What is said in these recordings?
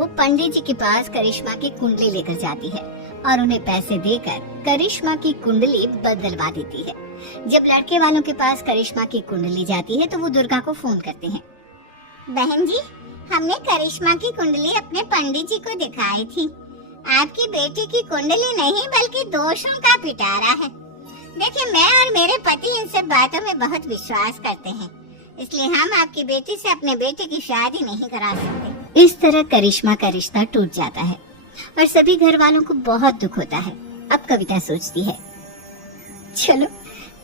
वो पंडित जी के पास करिश्मा की कुंडली लेकर जाती है और उन्हें पैसे देकर करिश्मा की कुंडली बदलवा देती है। जब लड़के वालों के पास करिश्मा की कुंडली जाती है तो वो दुर्गा को फोन करते हैं। बहन जी, हमने करिश्मा की कुंडली अपने पंडित जी को दिखाई थी। आपकी बेटी की कुंडली नहीं बल्कि दोषों का पिटारा है। देखिए, मैं और मेरे पति इन सब बातों में बहुत विश्वास करते हैं, इसलिए हम आपकी बेटी से अपने बेटे की शादी नहीं करा सकते। इस तरह करिश्मा का रिश्ता टूट जाता है और सभी घर वालों को बहुत दुख होता है। अब कविता सोचती है, चलो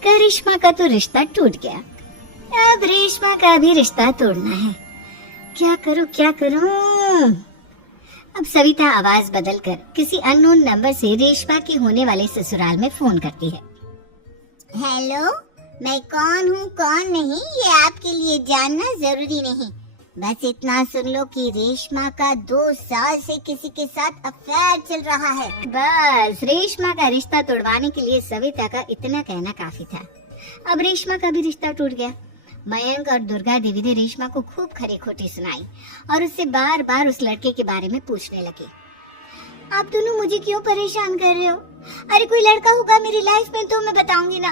करिश्मा का तो रिश्ता टूट गया, अब रेशमा का भी रिश्ता तोड़ना है। क्या करूं? अब सविता आवाज बदलकर किसी अननोन नंबर से रेशमा के होने वाले ससुराल में फोन करती है। हेलो, मैं कौन हूँ कौन नहीं ये आपके लिए जानना जरूरी नहीं, बस इतना सुन लो कि रेशमा का 2 साल से किसी के साथ अफेयर चल रहा है। बस रेशमा का रिश्ता तोड़वाने के लिए सविता का इतना कहना काफी था। अब रेशमा का भी रिश्ता टूट गया। मयंक और दुर्गा देवी ने रेशमा को खूब खरी खोटी सुनाई और उससे बार बार उस लड़के के बारे में पूछने लगे। आप दोनों मुझे क्यों परेशान कर रहे हो? अरे कोई लड़का होगा मेरी लाइफ में तो मैं बताऊंगी ना,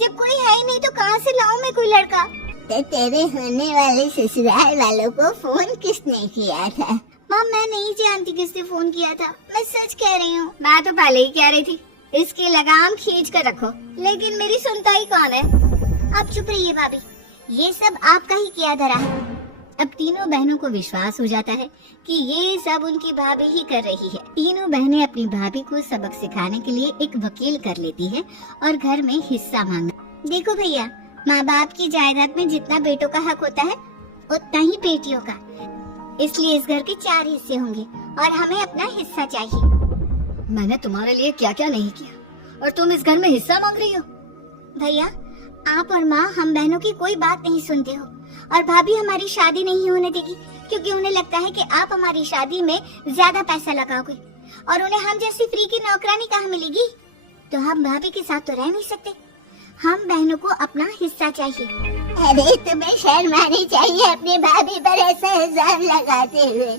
जब कोई है ही नहीं तो कहाँ से लाऊं मैं कोई लड़का? तो तेरे होने वाले ससुराल वालों को फोन किसने किया था? माँ, मैं नहीं जानती किसने फोन किया था, मैं सच कह रही हूँ। मैं तो पहले ही कह रही थी इसकी लगाम खींच कर रखो, लेकिन मेरी सुनता ही कौन है? आप चुप रहिए भाभी, ये सब आपका ही किया धरा है। अब तीनों बहनों को विश्वास हो जाता है कि ये सब उनकी भाभी ही कर रही है। तीनों बहनें अपनी भाभी को सबक सिखाने के लिए एक वकील कर लेती है और घर में हिस्सा मांगना। देखो भैया, माँ बाप की जायदाद में जितना बेटों का हक होता है उतना ही बेटियों का, इसलिए इस घर के 4 हिस्से होंगे और हमें अपना हिस्सा चाहिए। मैंने तुम्हारे लिए क्या क्या नहीं किया और तुम इस घर में हिस्सा मांग रही हो? भैया, आप और माँ हम बहनों की कोई बात नहीं सुनते हो और भाभी हमारी शादी नहीं होने देगी क्योंकि उन्हें लगता है कि आप हमारी शादी में ज्यादा पैसा लगाओगे और उन्हें हम जैसी फ्री की नौकरानी कहाँ मिलेगी। तो हम भाभी के साथ तो रह नहीं सकते, हम बहनों को अपना हिस्सा चाहिए। अरे तुम्हें शर्म आनी चाहिए अपनी भाभी पर ऐसा इल्जाम लगाते हुए।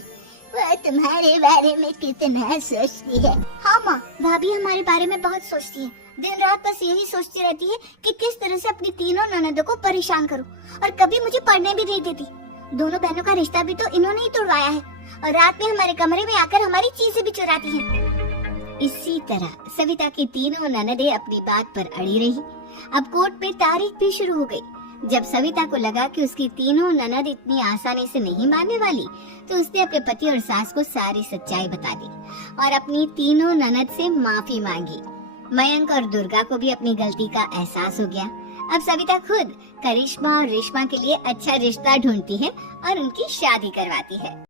वो तुम्हारे बारे में कितना सोचती है। हाँ माँ, भाभी हमारे बारे में बहुत सोचती है, दिन रात बस यही सोचती रहती है कि किस तरह से अपनी तीनों ननदों को परेशान करूं और कभी मुझे पढ़ने भी नहीं देती। दोनों बहनों का रिश्ता भी तो इन्होंने ही तोड़वाया है और रात में हमारे कमरे में आकर हमारी चीजें भी चुराती हैं। इसी तरह सविता की तीनों ननदें अपनी बात पर अड़ी रही। अब कोर्ट में तारीख भी शुरू हो गई। जब सविता को लगा कि उसकी तीनों ननद इतनी आसानी से नहीं मानने वाली, तो उसने अपने पति और सास को सारी सच्चाई बता दी और अपनी तीनों ननद से माफी मांगी। मयंक और दुर्गा को भी अपनी गलती का एहसास हो गया। अब सविता खुद करिश्मा और रेशमा के लिए अच्छा रिश्ता ढूंढती है और उनकी शादी करवाती है।